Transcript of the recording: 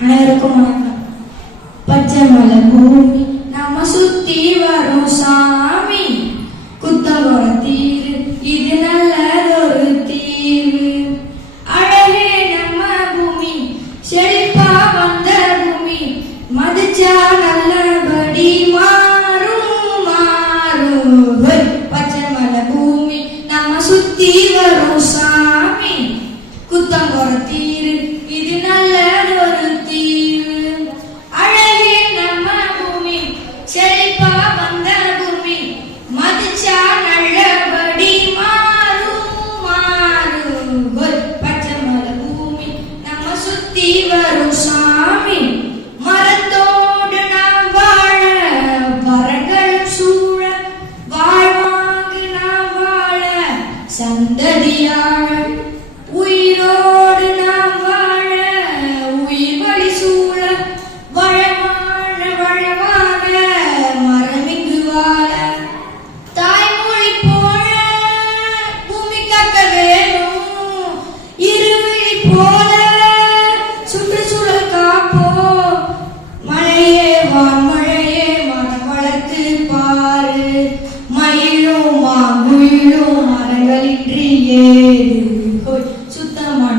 அனைவருக்கும் வணக்கம் பச்சை மலை பூமி நம்ம சுத்தி வரும் சாமி குத்தங்கோட தீரு இது நல்லதொரு தீர்வு அழகே நம்ம பூமி செழிப்பா வந்த பூமி மதிச்சா நல்லபடி மாறும் மாறும் ஹோய், பச்சை மலை பூமி நம்ம சுத்தி வரும் சாமி குத்தங்கோர தீரு மாறும் பச்சை மலை பூமி நம்ம சுத்தி வரும் சாமி. மரத்தோடு நாம் வாழ மரங்களும் சூழ வாழ்வாங்கு நாம் வாழ சந்ததியா மயிலும் மாங்குயிலும் மரங்களின்றி ஏறு ஹோய், சுத்தமான